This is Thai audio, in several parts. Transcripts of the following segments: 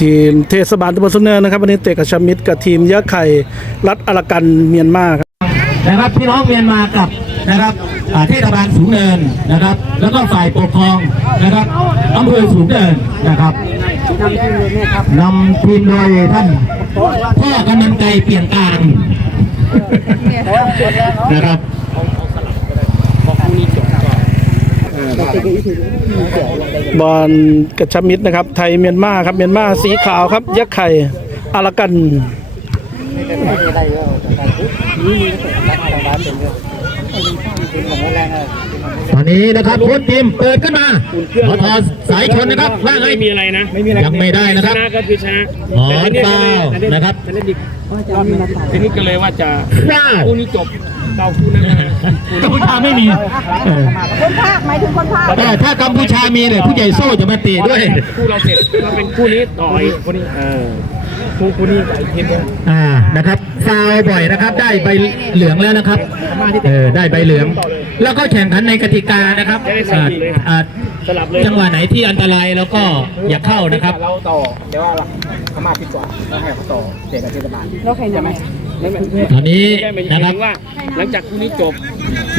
ทีมเทศบาลตำบลสุนเนินนะครับวันนี้เตะกับชมิดกับทีมยะไข่รัฐอารากันเมียนมาครับนะครับพี่น้องเมียนมากับนะครับเทศบาลสูงเนินนะครับ แล้วก็ฝ่ายปกครองนะครับอำเภอสูงเนินนะครับนำทีมโดยท่านพ่อกำนันไกเปลี่ยนกลางนะครับ บอลกับชมิดนะครับ ไทยเมียนมาครับเมียนมาสีขาวครับ ยักษ์ไข่อารากัน ตอนนี้นะครับโค้ชทีมเปิดขึ้นมาพอทอสายชนนะครับว่าไงไม่มีอะไรนะยังไม่ได้นะชครับนะก็คือชนะอ๋อแต่ทีนี้เปล่าก็เลยนะครับแต่เล่นดิรอบนึงทีนี้ก็เลยว่าจะว้าวคู่นี้จบเก้าคู่นั้นนะฮะกัมพูชาไม่มีเออคนภาคหมายถึงคนภาคแต่ถ้ากัมพูชามีเนี่ยผู้ใหญ่โซ่จะมาตีด้วยคู่เราเสร็จก็เป็นคู่นี้ต่อยคู่นี้เออ คู่คู่นี้กับอีกทีมหนึงอ่านะครับฟาวล์บ่อยนะครับ ได้ใบเหลืองแล้วนะครับเออได้ใบเหลือง แล้วก็แข่งขันในกติกานะครับอ่าอ่าสลับเลยจังหวะไหนที่อันตรายแล้วก็อย่าเข้านะครับ เราต่อเดี๋ยวว่าเขามาผิดกว่าแล้วให้เขาต่อเด็กกับเทศบาลเราใครจะไหมตอนนี้ไม่ใช่ไม่นะคใช่รับว่า หลังจากคู่นี้จบ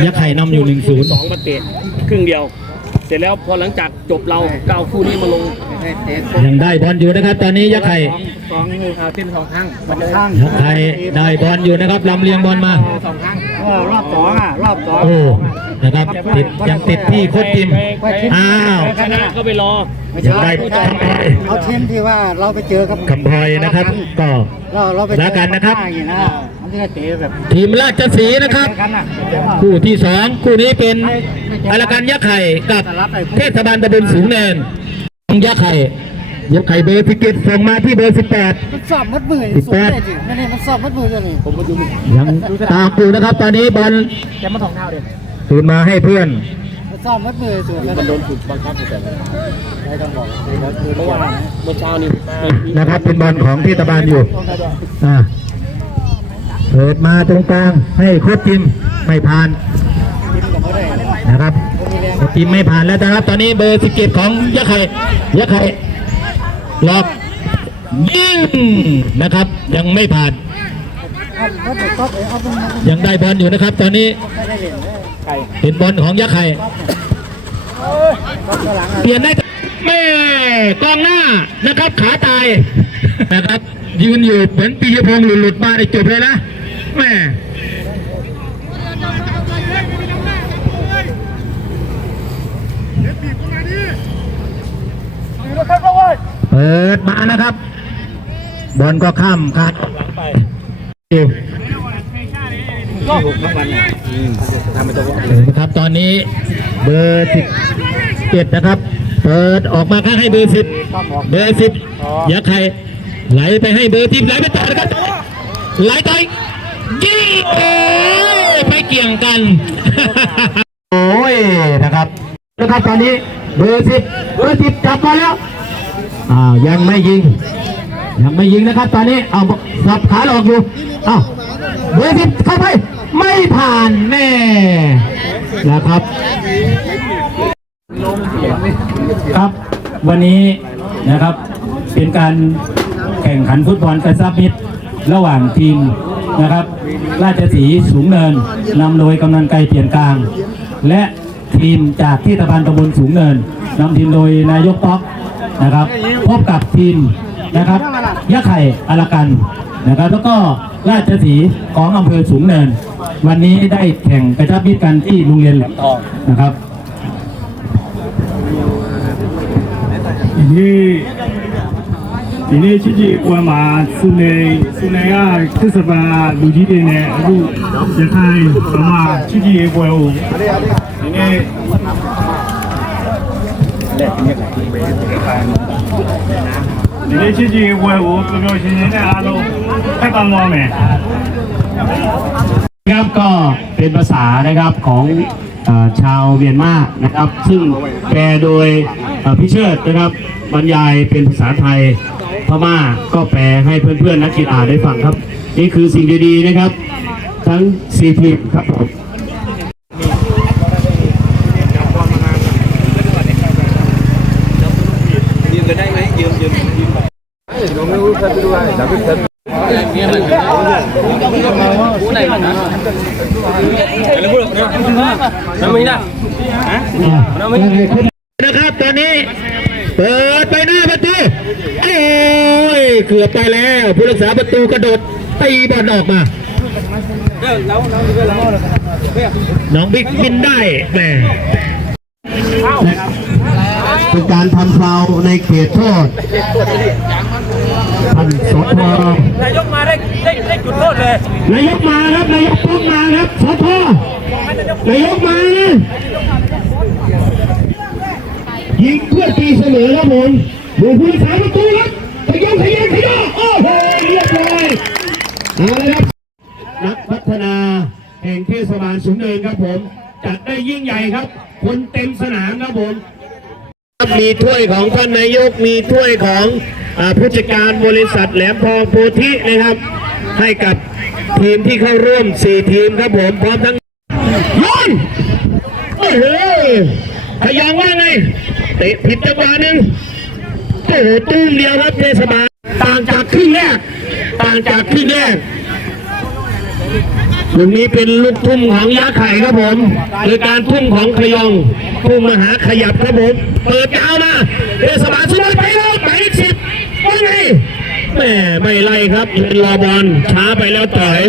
ยักษ์ไข่นำอยู่หนึ่งศูนย์สองมาเตะครึ่งเดียวเส ร็จแล้วพอหลังจากจบเราเก้าคู่นี้มาลงให้เตะยังได้บอลอยู่นะครับ ตอนนี้ยักษ์ไข่สองเอาเส้นสองครั้งมันจะข้างยักษ์ไข่ได้บอลอยู่นะครับลำเลียงบอลมาสองครั้งเออรอบสองอะรอบสองโอ้ นะครับติดยังติดที่โคตรทีมอ้าวชนะก็ไปรอไม่ยังใช่ได้ไม่ใช่คำพลอยเอาทีมที่ว่าเราไปเจอกับคำพลอยนะครับ ก็เราเราไปเจอแล้วกันนะครับอย่างนี้นะมันจะเตะแบบทีมราชสีห์นะครับเจอกันอะคู่ที่สองคู่นี้เป็นอารากันยักษ์ไข่กับเทศบาลตำบลสูงเนินยักษ์ไข่ยักษ์ไข่เบอร์สิบเจ็ดส่งมาที่เบอร์สิบแปดมันสอบมัดมือสิบแปดนี่นี่มันสอบมัดมือเลยนี่ผมมาดูยังตามอยู่นะครับ ตอนนี้บอลแกมาถองเท้าเดียว คืนมาให้เพื่อนมันสอบมัดมือสุดมันโดนถูกบังคับอยู่แต่ไม่ต้องบอกเพราะว่าเมื่อเช้านี้นะครับเป็นบอลของเทศบาลอยู่อ่าเปิดมาตรงกลางให้โค้ชจิมไม่ผ่านนะครับโค้ชจิมไม่ผ่านแล้วนะครับ ตอนนี้เบอร์สิบเจ็ดของยักษ์ไข่ยักษ์ไข่หลอกยิงนะครับ ยังไม่ผ่าน ยังได้บอลอยู่นะครับ ตอนนี้ เป็นบอลของยักษ์ไข่เปลี่ยนได้แม่กองหน้านะครับ ขาตายนะครับ ยืนอยู่เหมือนปียพงศ์หลุดมาในจบเลยนะแม่เปิดมานะครับ บอลก็ข้ามขาด อยู่นะครับตอนนี้เบอร์สิบเจ็ดนะครับ เปิดออกมาข้างให้เบอร์สิบเบอร์สิบยักษ์ไข่ไหลไปให้เบอร์สิบไหลไปต่อนะครับไหลต่อยยิงโอ้ยไปเกี่ยงกันโอ้ยนะครับนะครับตอนนี้เบอร์สิบเบอร์สิบจับมาแล้วอ้าวยังไม่ยิง ยังไม่ยิงนะครับ ตอนนี้เอาสับขาหลอกอยู่เอ้าเบอร์สิบเข้าไป ไม่ผ่านแม่นะครับครับ วันนี้นะครับเป็นการแข่งขันฟุตบอลกระซับมิตรระหว่างทีมนะครับ ราชสีสูงเนินนำโดยกำนันไกรเปลี่ยนกลาง และทีมจากที่ตะบานตำบลสูงเนินนำทีมโดยนายกป๊อกนะครับ พบกับทีมนะครับยะไข่อารากันนะครับ แล้วก็ราชสีของอำเภอสูงเนิน วันนี้ได้แข่งกระชับมิตรกันที่โรงเรียนแหลมทองนะครับ ဒီနေ့ဒီနေ့ချစ်ချစ်ပွဲမှာစုနေစုနေကသစ္စာပန်လူကြီးတွေနဲ့အခုရခိုင်ဗမာချစ်ချစ်ရေးပွဲကိုဒီနေ့ဒီနေ့ချစ်ချစ်ရေးပွဲကိုပျော်ပျော်ရွှင်ရွှင်နဲ့အားလုံးဖက်ပန်းသွားမယ် ครับก็เป็นภาษานะครับของอชาวเมียนมานะครับ ซึ่งแปลโดยพี่เชิดนะครับบรรยายเป็นภาษาไทยพม่าก็แปลให้เพื่อนๆนักกีฬาได้ฟังครับ นี่คือสิ่งดีๆนะครับ ทั้งสี่ทีมครับผมนได้ไหมยืมยืมยืมไป นะครับตอนนี้เปิดไปหน้าประตูโอ้ยเกือบไปแล้วผู้รักษาประตูกระโดดตีบอลออกมาน้องบิ๊กบินได้แหมเป็นการทำฟาวในเขตโทษ พันสองทองนายกมาได้ได้ได้จุดโทษเลยนายกมาครับนายกต้องมาครับสพนายกมานะยิงเพื่อตีเสมอครับผมดูผู้รักษาประตูครับขยันขยันขยันโอ้โหเรียบร้อยเอาละครับนักพัฒนาแห่งเทศบาลสูงเนินครับผมจัดได้ยิ่งใหญ่ครับ คนเต็มสนามครับผมมีถ้วยของท่านนายกมีถ้วยของอา ผู้จัดการบริษัทแหลมทองโพธินะครับ ให้กับทีมที่เข้าร่วม 4 ทีมครับผมพร้อมทั้งยอนโอ้โหพยองว่าไงเตะผิดจังหวะหนึ่งโอ้โหตุ้มเดียวครับเทศบาลต่างจากครึ่งแรกต่างจากครึ่งแรกลูกนี้เป็นลูกทุ่มของยาไข่ครับผมโดยการทุ่มของขยองทุ่มมหาขยับครับผม เปิดยาวมาเทศบาลสุดไปแล้วไปสิบว่าไง แม่ไม่ไล่ครับรอบอลช้าไปแล้วต่อย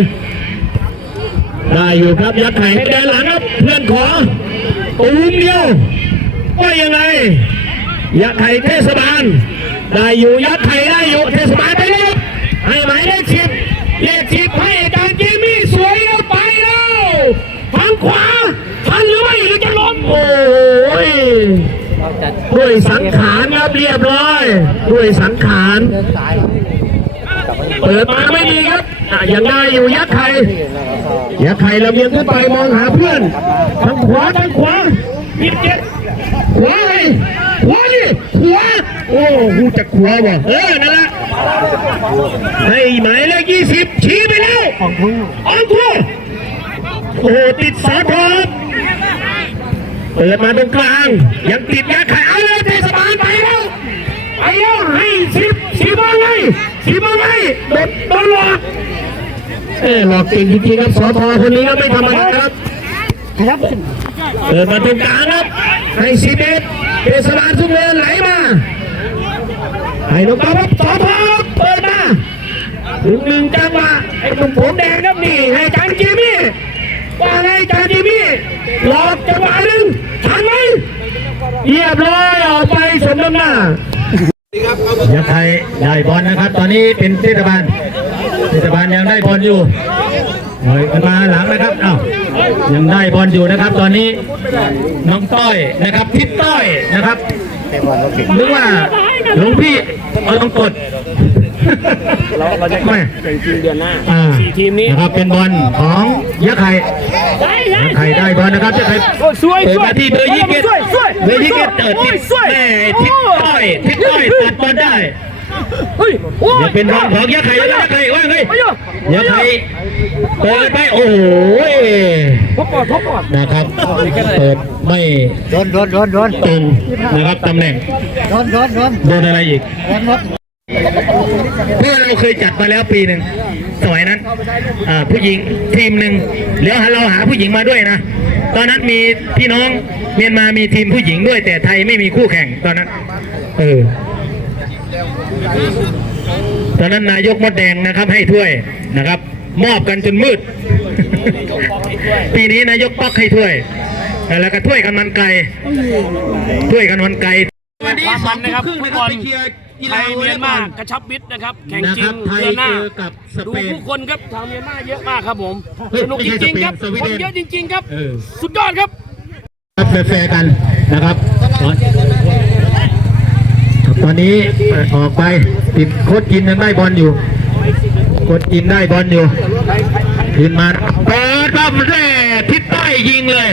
ได้อยู่ครับยักไข่ให้แดนหลังครับ เพื่อนขอตูมเดียวว่ายังไงยักไข่เทศบาล ได้อยู่ยักไข่ได้อยู่เทศบาลไปแล้วครับให้หมายเลขสิบเลขสิบให้อาจารย์จิมมี่สวยแล้วไปแล้วทางขวาทันหรือไม่หรือจะล้มโอ้ยด้วยสังขารครับเรียบร้อย ด้วยสังขาร เปิดมาไม่มีครับอะยังได้อยู่ยักษ์ไข่อย่าไข่ระเบียงขึ้นไปมองหาเพื่อนทางขวาทางขวายิบเจ็ดขวาเลยขวาดิขวาโอ้หูจักขวาว่ะเออนั่นแหละให้หมายเลขยี่สิบชี้ไปแล้วอองทูอองทูโอ้ติดสาทอบเปิดมาตรงกลาง ยังติดยาไข่เอาเลยเทศบาลไปแล้วไปแล้วให้สิบสิบมาไงสิบมาไง โดนโดนหลอกเออหลอกเก่งจริงครับสอทอคนนี้ก็ไม่ธรรมดาครับครับเปิดมาตรงกลางครับให้ซีเบสเทศบาลทุกเนินไหลมาให้น้องป๊อปครับสอทอเปิดมาหนึ่งหนึ่งจังหวะไอ้หนุ่มผมแดงครับนี่ให้จานจิมี่ว่าไงจานจิมมี่หลอกจังหวะหนึ่งทันไหมเรียบร้อยออกไปสมน้ำหน้า ยาไทยได้บอลนะครับ ตอนนี้เป็นเทศบาลเทศบาลยังได้บอลอยู่เลยกันมาหลังนะครับอ้าวยังได้บอลอยู่นะครับ ตอนนี้น้องต้อยนะครับทิศต้อยนะครับหรือว่าหลวงพี่เอาต้องกดเราเราจะไม่เป็นทีมเดือนหน้าอ่าสี่ทีมนี้นะครับเป็นบอลของยะไข่ ได้ยะไข่ได้บอลนะครับยะไข่โอ้ยสวยเปิดสวยมาที่เบอร์ยี่สิบเอ็ดสวยสวยเบอร์ยี่สิบเอ็ดเออโอ้ทิศยสวยแม่ทิศต้อยทิศต้อยตัดบอลได้เฮ้ยโอ้ยอย่าเป็นบอลของยะไข่แล้วยะไข่ว่าไงไปอยู่ยะไข่เปิดไปโอ้โหพบก่อนพบก่อนนะครับเปิดไม่โดนโดนโดนโดนตรงนะครับตำแหน่งโดนโดนโดนโดนอะไรอีกโดนรถ เพื่อเราเคยจัดมาแล้วปีหนึ่งสมัยนั้นผู้หญิงทีมหนึ่งแล้วเราหาผู้หญิงมาด้วยนะ ตอนนั้นมีพี่น้องเมียนมามีทีมผู้หญิงด้วย แต่ไทยไม่มีคู่แข่งตอนนั้น เออ ตอนนั้นนายกมดแดงนะครับ ให้ถ้วยนะครับ มอบกันจนมืด ปีนี้นายกป๊อกให้ถ้วย แล้วก็ถ้วยกันมันไก่ถ้วยกันมันไก่ความมันนะครับฟุตบอล ไทยเมียนมากระชับมิตรนะครับ แข่งจริงไทยเดือนหน้า เจอกับสดูเปนผู้คนครับชาวเมียนมาเยอะมากครับผม เฮ้ยสนุกไม่จใช่ริงๆครับสเปนสวีคเดนนเยอะจริงๆครับ เออ สุดยอดครับ ครับแฟร์ๆกันนะครับตอนตอนนี้ออกไปติดโคตรกินยังได้บอลอยู่โคตรกินได้บอลอยู่ขึ้นมาเปิดครับแร่ทิศใต้ยิงเลย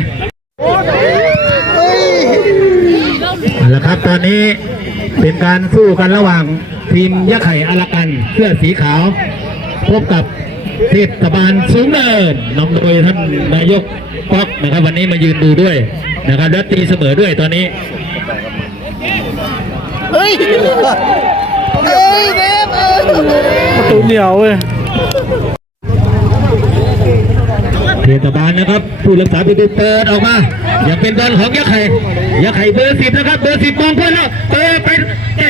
เอาละครับตอนนี้ เป็นการสู้กันระหว่างทีมยะไข่อารากันเสื้อสีขาว พบกับเทศบาลสูงเนินนำโดยท่านนายกป๊อกนะครับวันนี้มายืนดูด้วยนะครับและตีเสมอด้วยตอนนี้เฮ้ยเฮ้ยเบฟเออประตูเหนียวเว้ย ทศบาลนะครับ ผู้รักษาประตูเปิดออกมาอย่างเป็นบอลของยักษ์ไข่ยักษ์ไข่เบอร์สิบนะครับ เบอร์สิบมองเพื่อนแล้วเปิดไปแหม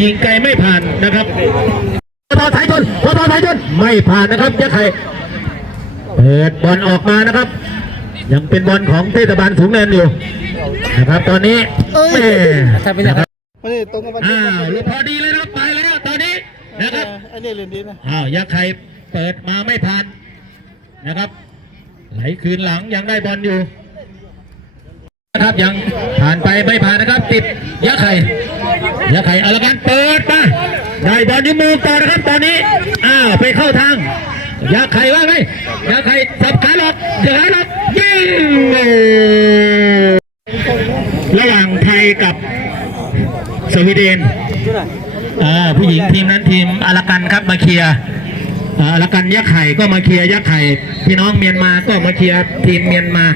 ยิงไกลไม่ผ่านนะครับพอสายชนพอสายชนไม่ผ่านนะครับยักษ์ไข่เปิดบอลออกมานะครับ ยังเป็นบอลของเทศบาลสูงเนินอยู่นะครับ ตอนนี้แหม่นะครับไม่ได้ตรงกับวันอ้าวลูกพอดีเลยนะครับไปแล้วตอนนี้นะครับไอ้นี่เรียนดีนะอ้าวยักษ์ไข่เปิดมาไม่ผ่านนะครับ ไหลคืนหลังยังได้บอลอยู่นะครับยังผ่านไปไม่ผ่านนะครับ ติดยักษ์ไข่ยักษ์ไข่เอาละกันเปิดมาได้บอลที่มือต่อนะครับตอนนี้อ้าวไปเข้าทางยักษ์ไข่ว่าไงยักษ์ไข่สับขาหลอกเดือดหลอกยิงระหว่างไทยกับสวีเดนอ่าผู้หญิงทีมนั้นทีมอารากันครับมาเคลียร์ อ่าอารากันยักษ์ไข่ก็มาเคลียร์ยักษ์ไข่พี่น้องเมียนมาก็มาเคลียร์ทีมเมียนมา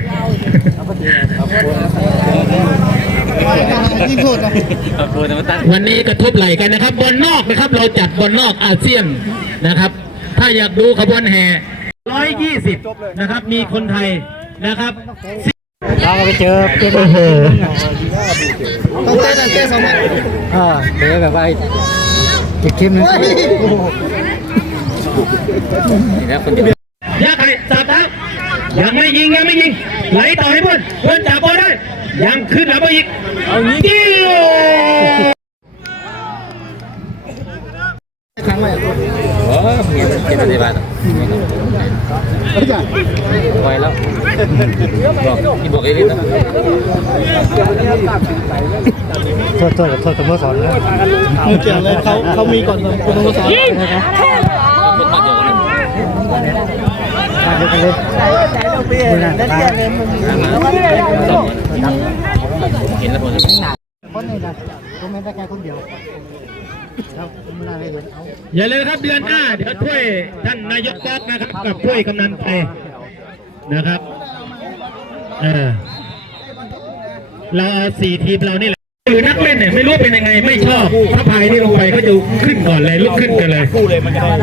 วันนี้กระทบไหลกันนะครับบอลนอกนะครับ เราจัดบอลนอกอาเซียนนะครับ ถ้าอยากดูขบวนแห่120นะครับ มีคนไทยนะครับเราไปเจอเป็นโอ้โหต้องเต้นเต้นสองมันอ่าเดี๋ยวแบบว่าติดคิมนึง นี่คนยักษ์ไข่สับเท้ายังไม่ยิงยังไม่ยิงไหลต่อให้เพื่อนเพื่อนจับบอลได้ ยังขึ้นหลับไปอีกเอางี้ดิโอครั้งใหม่อ้เงี้ยเป็นปฏิไปแล้วบอกที่บอกเอริสนะโทษโทษโทษตำรวจสอนนะเขาเขามีก่อนตำรวจสอนนะครับ มาเดียวกันเลยอหน้าตาคนนี้นะผมไม่ได้แค่คนเดียวอย่าเลยครับเดือนหน้าเดี๋ยวช่วยท่านนายกก๊อกนะครับกับช่วยกำนันไปนะครับเออเราสี่ทีมเรานี่แหละหรือนักเล่นเนี่ยไม่รู้เป็นยังไงไม่ชอบถ้าพายนี่ลงไปเขาจะขึ้นก่อนเลยลุกขึ้นกันเลย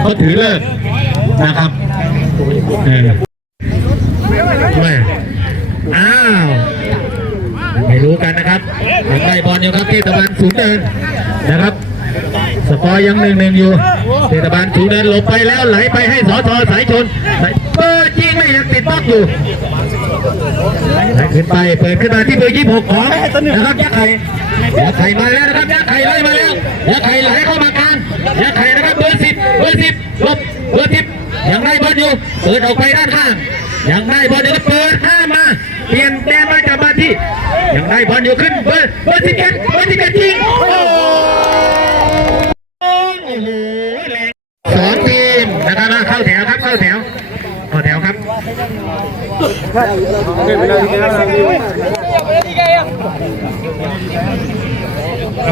เขาถือเลิก นะครับเออแม่อ้าวไม่รู้กันนะครับยังได้บอลอยู่ครับเที่ตะวันสูงเดินนะครับ สกอร์ยังหนึ่งหนึ่งอยู่เทศบาลถูกเดินหลบไปแล้วไหลไปให้สอทอสายชนเปิดยิงไม่ยังติดบล็อกอยู่ไหลขึ้นไปเปิดขึ้นมาที่เบอร์ยี่สิบหกของนะครับยักษ์ไข่ยักษ์ไข่มาแล้วนะครับยักษ์ไข่ไล่มาแล้วยักษ์ไข่ไหลเข้ามากลางยักษ์ไข่นะครับเบอร์สิบเบอร์สิบหลบเบอร์สิบ ยังได้บอยู่เปิดออกไปด้านข้างยังได้บอลอยู่ก็เปิดข้ามาเปลี่ยนแดนมาจับมาที่ยังได้บอลอยู่ขึ้นเบอร์เบอร์สิบเอ็ดเบอร์สิบเอ็ดยิงโอ้โอ้โหสองทีมนะครับเข้าแถวครับเข้าแถวเข้าแถวครับ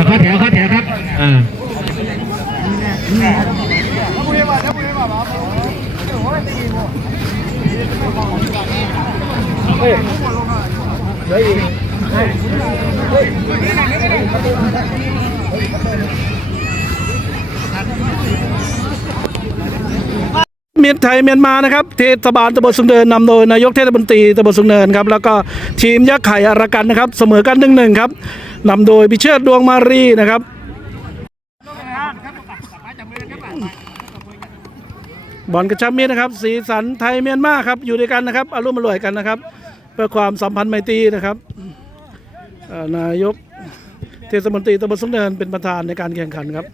เข้าแถวเข้าแถวครับอ่า เมียนไทยเมียนมานะครับเทศบาลตำบลสุงเนินนำโดยนายกเทศมนตรีตำบลสุงเนินครับแล้วก็ทีมยักษ์ไข่อารากันนะครับ เสมอกันหนึ่งหนึ่งครับนำโดยพิเชษดวงมารีนะครับบอลกระชับมิตรนะครับ สีสันไทยเมียนมาครับอยู่ด้วยกันนะครับอารมณ์อร่วยกันนะครับ เพื่อความสัมพันธ์ไมตรีนะครับนายกเทศมนตรีตำบลสุงเนินเป็นประธานในการแข่งขันครับ